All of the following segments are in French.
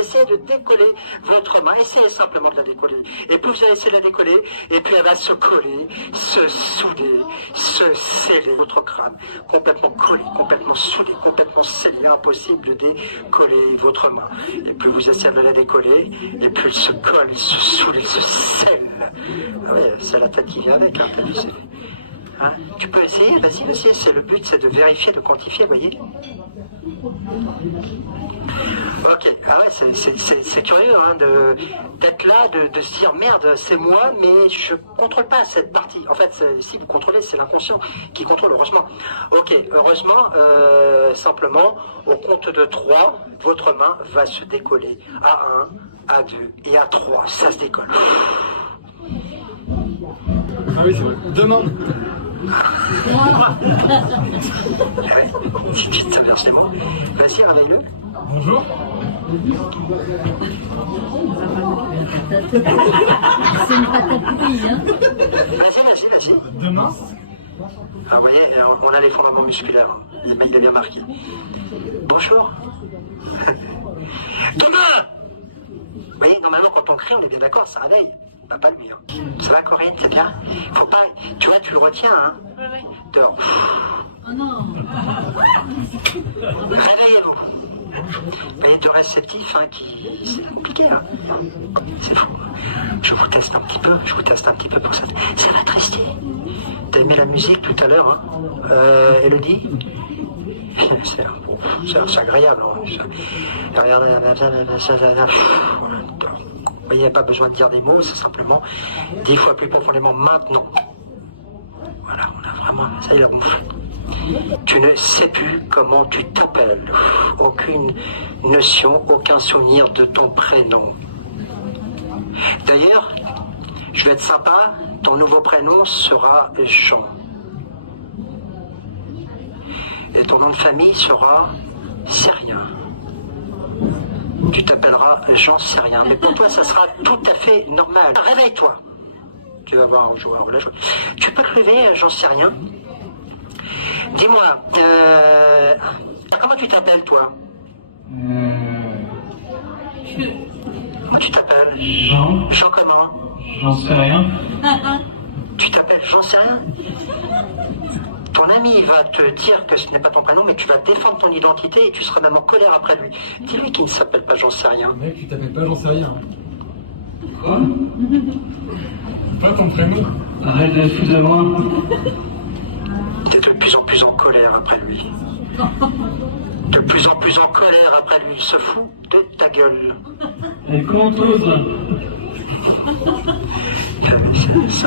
Essayez de décoller votre main, essayez simplement de la décoller. Et plus vous allez essayer de la décoller, et puis elle va se coller, se souder, se sceller. Votre crâne complètement collé, complètement soudé, complètement scellé. Impossible de décoller votre main. Et plus vous essayez de la décoller, et plus elle se colle, elle se soude, elle se scelle. Ah oui, c'est la tête qui vient avec, hein, t'as vu, c'est... Hein, tu peux essayer, vas-y, c'est le but, c'est de vérifier, de quantifier, vous voyez. Ok, ah ouais, c'est curieux hein, d'être là, de se dire merde, c'est moi, mais je contrôle pas cette partie. En fait, si vous contrôlez, c'est l'inconscient qui contrôle, heureusement. Ok, heureusement, simplement, au compte de 3, votre main va se décoller à 1, à 2 et à 3. Ça se décolle. Ah oui, c'est vrai. Demande. Ça vient chez moi. Vas-y, réveille-le. Bonjour. C'est une patate pourrie, hein. Vas-y. Demain. Ah, vous voyez, on a les fondements musculaires. Le mec l'a bien marqué. Bonjour. Demain. Vous voyez, normalement, quand on crie, on est bien d'accord, ça réveille. Ah, pas lui, hein. Ça va, Corinne, c'est bien. Faut pas... Tu vois, tu le retiens, hein. Oui. Dehors. Oh non. Réveillez-vous. Vous voyez, deux réceptifs, hein, qui... C'est compliqué, hein. C'est fou. Je vous teste un petit peu, pour ça. Ça va te rester. T'as aimé la musique tout à l'heure, hein. Elodie? C'est agréable, hein. Regardez, vous voyez, il n'y a pas besoin de dire des mots, c'est simplement 10 fois plus profondément maintenant. Voilà, on a vraiment... Ça, il a gonflé. Tu ne sais plus comment tu t'appelles. Aucune notion, aucun souvenir de ton prénom. D'ailleurs, je vais être sympa, ton nouveau prénom sera Jean. Et ton nom de famille sera Syrien. Tu t'appelleras Jean Syrien. Mais pour toi, ça sera tout à fait normal. Réveille-toi. Tu vas voir un joueur ou la joueuse. Tu peux te lever, Jean Syrien? Dis-moi, comment tu t'appelles, toi? Comment tu t'appelles? Jean. Jean comment? J'en sais rien. Tu t'appelles Jean Syrien? Ton ami va te dire que ce n'est pas ton prénom, mais tu vas défendre ton identité et tu seras même en colère après lui. Dis-lui qu'il ne s'appelle pas Jean Syrien. Mec, tu t'appelles pas, j'en sais rien. Quoi? Pas ton prénom? Arrête de foutre de moi. T'es de plus en plus en colère après lui. De plus en plus en colère après lui. Il se fout de ta gueule. Et comment t'oses?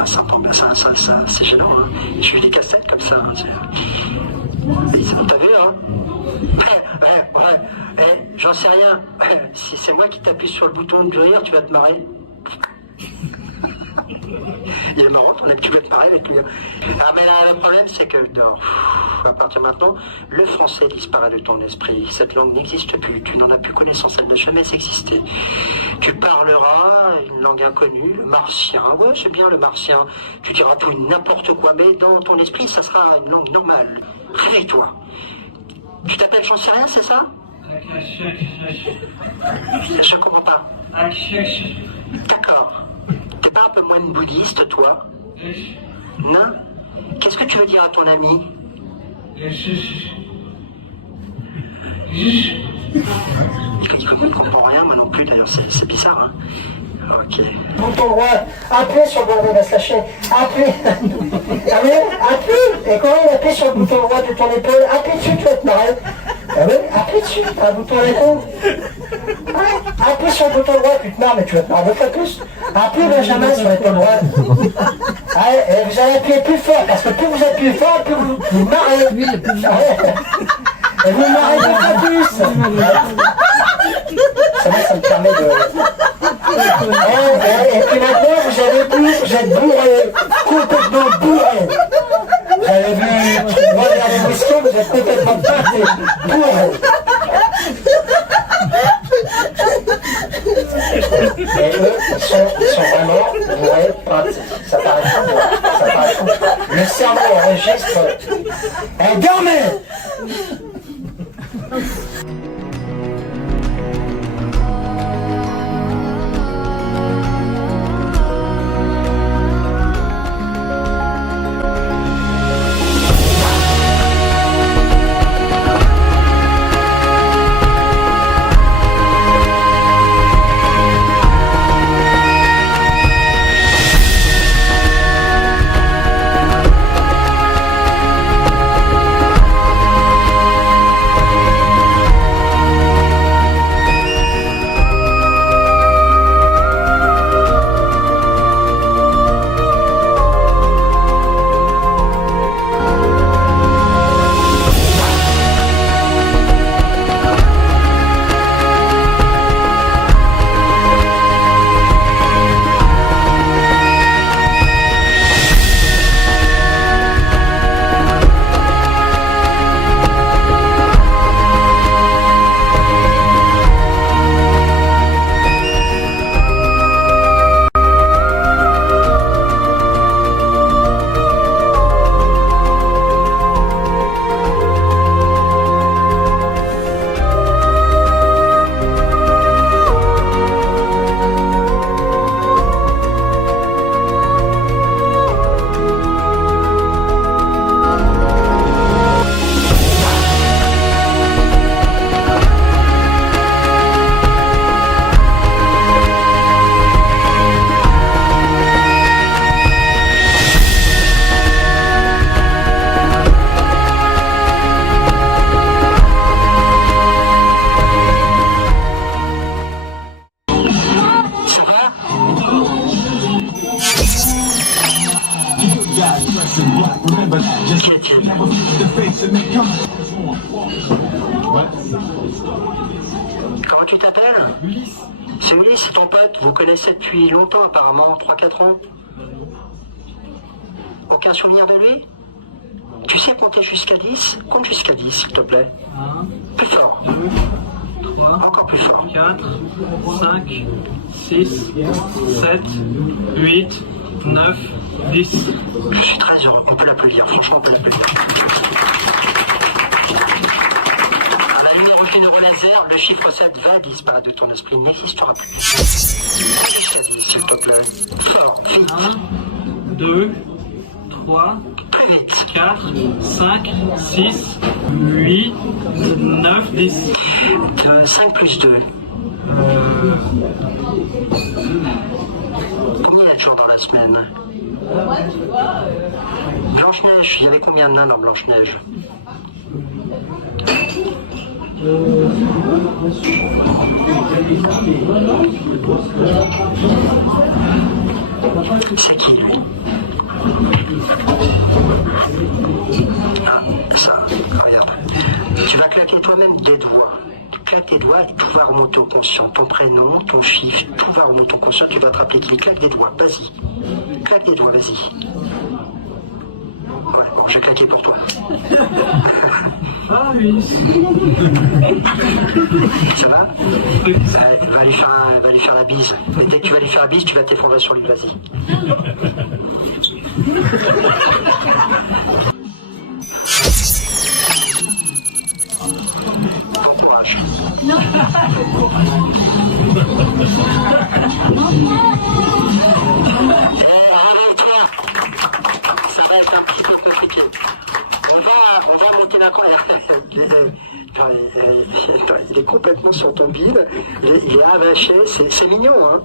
Ça tombe, c'est gênant, hein. Je suis des cassettes comme ça, hein. T'as vu, hein? Ouais. J'en sais rien. Si c'est moi qui t'appuie sur le bouton de rire, tu vas te marrer. Il est marrant, tu vas te marrer avec lui. Ah, mais là, le problème, c'est que, à partir de maintenant, le français disparaît de ton esprit. Cette langue n'existe plus. Tu n'en as plus connaissance. Elle n'a jamais existé. Tu parleras une langue inconnue, le martien. Ouais, c'est bien le martien. Tu diras tout n'importe quoi, mais dans ton esprit, ça sera une langue normale. Réveille-toi. Tu t'appelles j'en sais rien, c'est ça? Je comprends pas. D'accord. T'es pas un peu moins bouddhiste, toi? Non? Qu'est-ce que tu veux dire à ton ami? Il comprend rien, moi non plus, d'ailleurs, c'est bizarre, hein? Ok. Bouton droit, appuyez sur le bouton, il va se lâcher. Appuyez. Ah oui, appuie. Et quand il appuie sur le bouton droit de ton épaule, appuie dessus, tu vas te marrer. Ah oui, appuie dessus, un bouton à la con. Ouais, appuie sur le bouton droit, tu te marres, mais tu vas te marrer 2 fois plus. Appuie Benjamin sur l'épaule droite. Allez, et vous allez appuyer plus fort, parce que plus vous appuyez fort, plus vous marrez. Lui, le plus Ah ouais. Et vous marrez 2 fois plus. Ça me permet de... Et puis maintenant, vous avez bu, vous êtes bourré, complètement bourré. Vous avez vu une petite voix vers l'émission, vous êtes complètement pâté, bourré. Et eux, ils sont vraiment bourrés, pâtés. Ça paraît fou, ça paraît fou. Le cerveau enregistre. Et dormez! Comment tu t'appelles? Ulysse. C'est Ulysse, c'est ton pote. Vous connaissez depuis longtemps apparemment, 3-4 ans. Aucun souvenir de lui? Tu sais compter jusqu'à 10? Compte jusqu'à 10 s'il te plaît. 1, Plus fort. 2, 3, Encore plus fort. 4, 5, 6, 7, 8, 9, 10. Je suis très heureux. On peut l'applaudir. Franchement, on peut l'applaudir. À la lumière du neurolaser, le chiffre 7 va disparaître de ton esprit. Il n'existera plus. Jusqu'à 10 s'il te plaît. Fort, vite. 1, 2, 3, Plus vite. 4, 5, 6, 8, 9, 10. 5 plus 2. Combien il y a de jours dans la semaine? Blanche-Neige, il y avait combien de nains dans Blanche-Neige? C'est qui lui? Ah, ça, regarde. Tu vas claquer toi-même des doigts. Tu claques tes doigts et tout va remonter au conscient. Ton prénom, ton chiffre, tout va remonter au conscient. Tu vas te rappeler qu'il claque des doigts. Vas-y. Claque des doigts, vas-y. Ouais, bon, je vais claquer pour toi. Ah oui. Ça va? Va lui faire la bise. Mais dès que tu vas lui faire la bise, tu vas t'effondrer sur lui. Vas-y. Bon courage. Réveille-toi. Ça va être un petit peu compliqué. On va On va monter la il est complètement sur ton bide, il est avaché, c'est mignon, hein.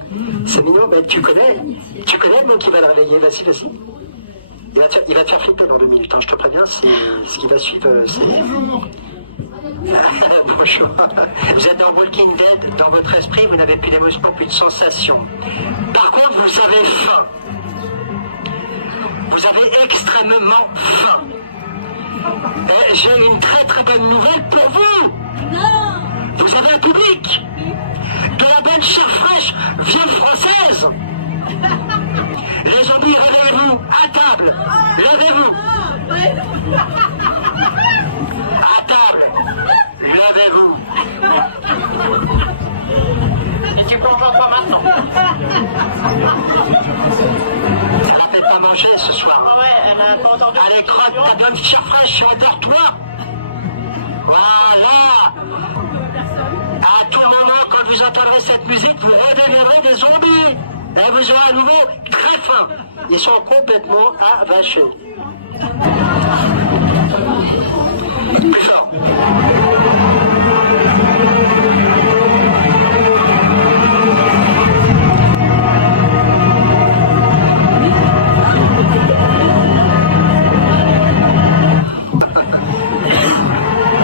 C'est mignon, mais tu connais le mot qui va le réveiller, vas-y. Il va te faire flipper dans 2 minutes, hein, je te préviens, c'est ce qui va suivre. Bonjour. Bonjour. Vous êtes dans Walking Dead, dans votre esprit, vous n'avez plus d'émotion, plus de sensation. Par contre, vous avez faim. Vous avez extrêmement faim. Et j'ai une très très bonne nouvelle pour vous. Non. Vous avez un public. De la bonne chair fraîche, viande française. Les zombies, réveillez-vous, à table. Levez-vous. À table. Levez-vous. Et tu comprends pas maintenant. Elle va peut-être pas manger ce soir. Allez, crotte ta bonne chair fraîche, adore-toi. Voilà. À tout moment, quand vous entendrez cette musique, vous redeviendrez des zombies. Et vous aurez à nouveau très faim. Ils sont complètement avachés. Plus fort.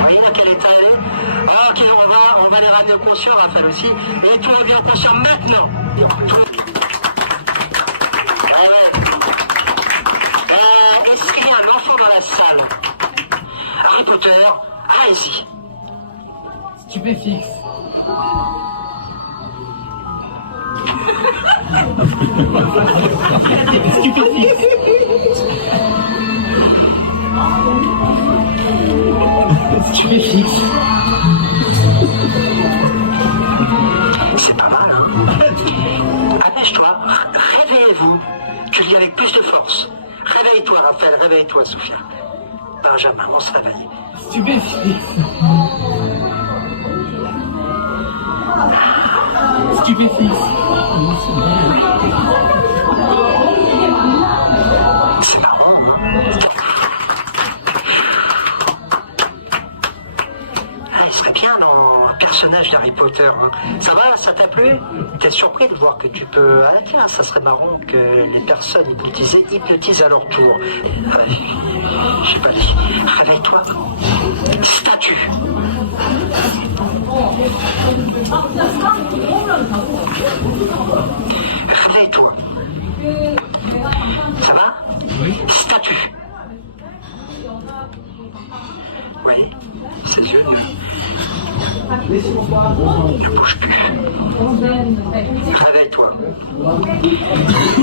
Voyez à quel état elle est. Ok, on va les ramener au conscient, Raphaël aussi. Et tout revient au conscient maintenant. Est-ce qu'il y a un enfant dans la salle? Harry Potter, allez-y. Stupéfixe. Stupéfixe. C'est pas mal, hein? Attache-toi, réveillez-vous. Tu lis avec plus de force. Réveille-toi, Raphaël, réveille-toi, Sophia. Benjamin, on se réveille. Stupéfixe. Stupéfixe. C'est marrant, hein? Ah, il serait bien dans un personnage d'Harry Potter, hein. Ça va, ça t'a plu? T'es surpris de voir que tu peux... Ah tiens, ça serait marrant que les personnes hypnotisent à leur tour. J'ai pas dit. Réveille-toi. Statue. Réveille-toi. Ça va? Oui. Statue. Oui, ses yeux ne bougent plus. Réveille-toi.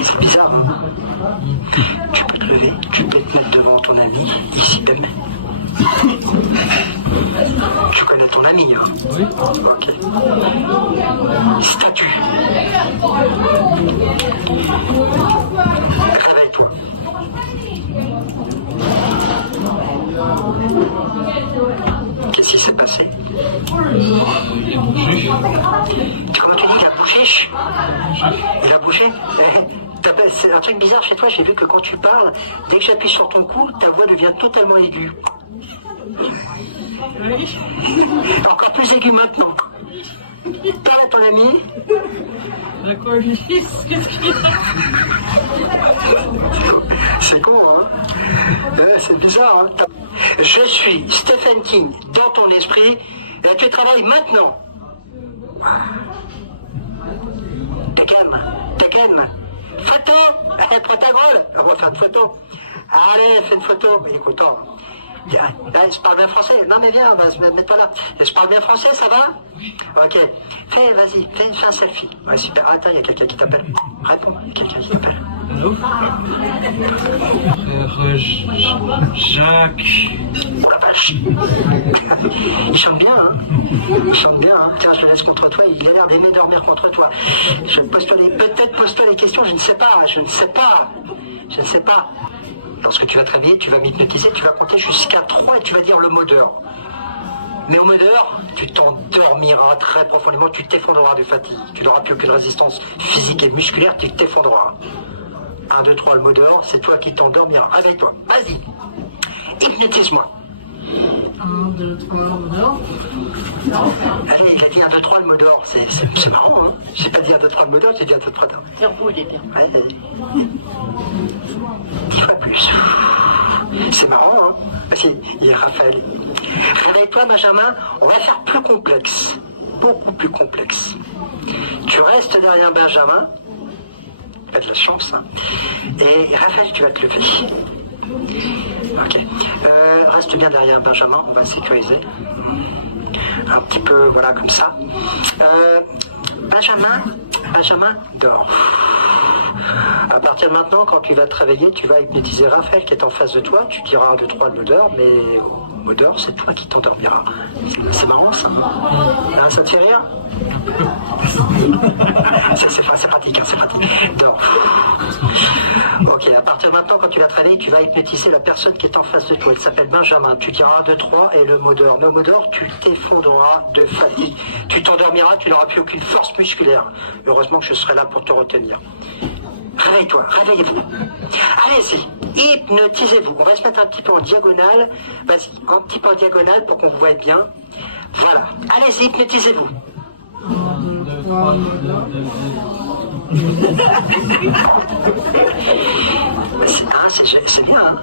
C'est bizarre, hein? Tu peux te lever, tu peux te mettre devant ton ami, ici même. Tu connais ton ami, hein? Oui. Ok. Statue. Réveille-toi. Qu'est-ce qui s'est passé? Il a bougé. Comment tu dis qu'il a bougé? Il a bougé? C'est un truc bizarre chez toi, j'ai vu que quand tu parles, dès que j'appuie sur ton cou, ta voix devient totalement aiguë. Encore plus aiguë maintenant. Parle à ton ami. D'accord, qu'est-ce qu'il y a? C'est con, hein? C'est bizarre, hein? Je suis Stephen King dans ton esprit et tu travailles maintenant. Ta gamme. Photo. Prends ta gueule. On va faire une photo. Allez, fais une photo. Il est content. Je parle bien français. Non mais viens, mets-toi là. Je parle bien français, ça va? Ok. Vas-y, fais un selfie. Ouais, super. Attends, il y a quelqu'un qui t'appelle. Réponds, il y a quelqu'un qui t'appelle. Allô? Jacques. Ah vache. Il chante bien, hein? Il chante bien, hein? Tiens, je le laisse contre toi. Il a l'air d'aimer dormir contre toi. Peut-être pose-toi les questions, je ne sais pas. Lorsque tu vas te réveiller, tu vas m'hypnotiser, tu vas compter jusqu'à 3 et tu vas dire le mot d'heure. Mais au mot d'heure, tu t'endormiras très profondément, tu t'effondreras de fatigue. Tu n'auras plus aucune résistance physique et musculaire, tu t'effondreras. 1, 2, 3, le mot d'heure, c'est toi qui t'endormiras. Réveille-toi, vas-y. Hypnotise-moi. 1, 2, 3, mot d'or. Allez, il a dit 1, 2, 3 le mot d'or, c'est marrant, hein. J'ai pas dit 1, 2, 3 le mot d'or, j'ai dit 1, 2, 3 d'or. Turbo, il est bien. Ouais, 10 fois plus. C'est marrant, hein. Vas-y, il est Raphaël. Réveille-toi, Benjamin, on va faire plus complexe. Beaucoup plus complexe. Tu restes derrière Benjamin. Pas de la chance, hein. Et Raphaël, tu vas te lever. Ok. Reste bien derrière Benjamin, on va sécuriser. Un petit peu, voilà, comme ça. Benjamin dort. À partir de maintenant, quand tu vas te réveiller, tu vas hypnotiser Raphaël qui est en face de toi. Tu diras 1, 2, 3 le mot d'or, mais le mot d'or, c'est toi qui t'endormiras. C'est marrant, ça. Hein, ça te fait rire? C'est pratique, hein, c'est pratique. Dors. Ok, à partir de maintenant, quand tu vas te réveiller, tu vas hypnotiser la personne qui est en face de toi. Elle s'appelle Benjamin. Tu diras 1, 2, 3 et le mot d'or. Le mot d'or, tu t'effondreras de fatigue. Tu t'endormiras, tu n'auras plus aucune force musculaire. Heureusement que je serai là pour te retenir. Réveille-toi, réveillez-vous. Allez-y, hypnotisez-vous. On va se mettre un petit peu en diagonale. Vas-y, un petit peu en diagonale pour qu'on vous voie bien. Voilà. Allez-y, hypnotisez-vous. C'est bien, hein.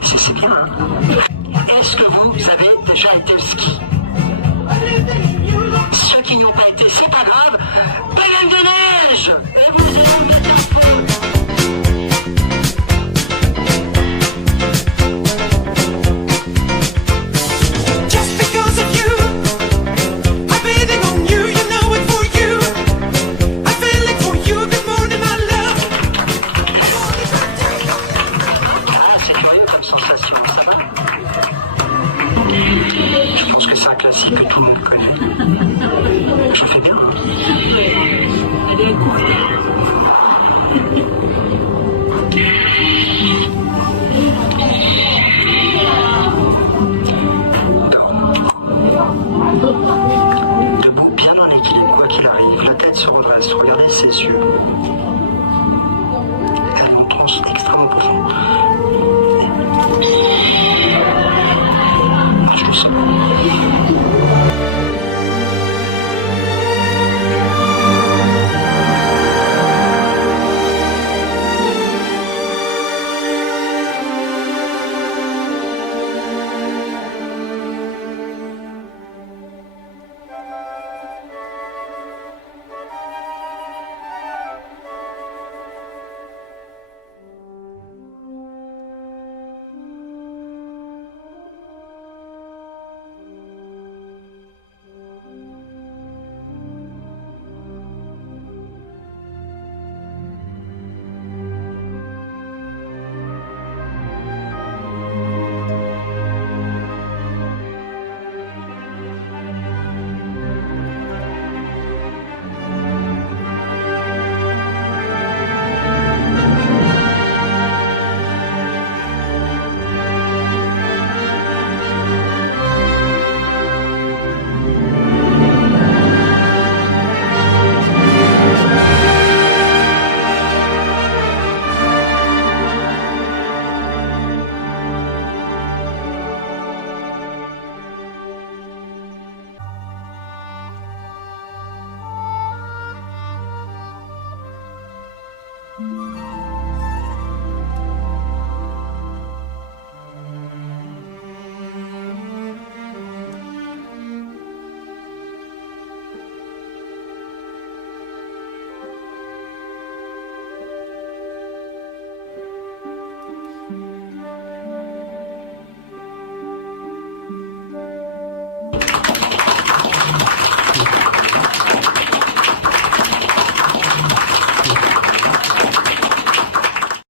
C'est bien, hein. Est-ce que vous avez déjà été au ski? Ceux qui n'y ont pas été, c'est pas grave. Baleine de neige. Et vous allez vous mettre à fond. Just because of you, I'm waiting on you. You know it for you. I'm feeling for you. Good morning, my love. Ah, c'est curieux comme sensation, ça va? Je pense que c'est un classique que tout le monde connaît. Je fais bien, hein.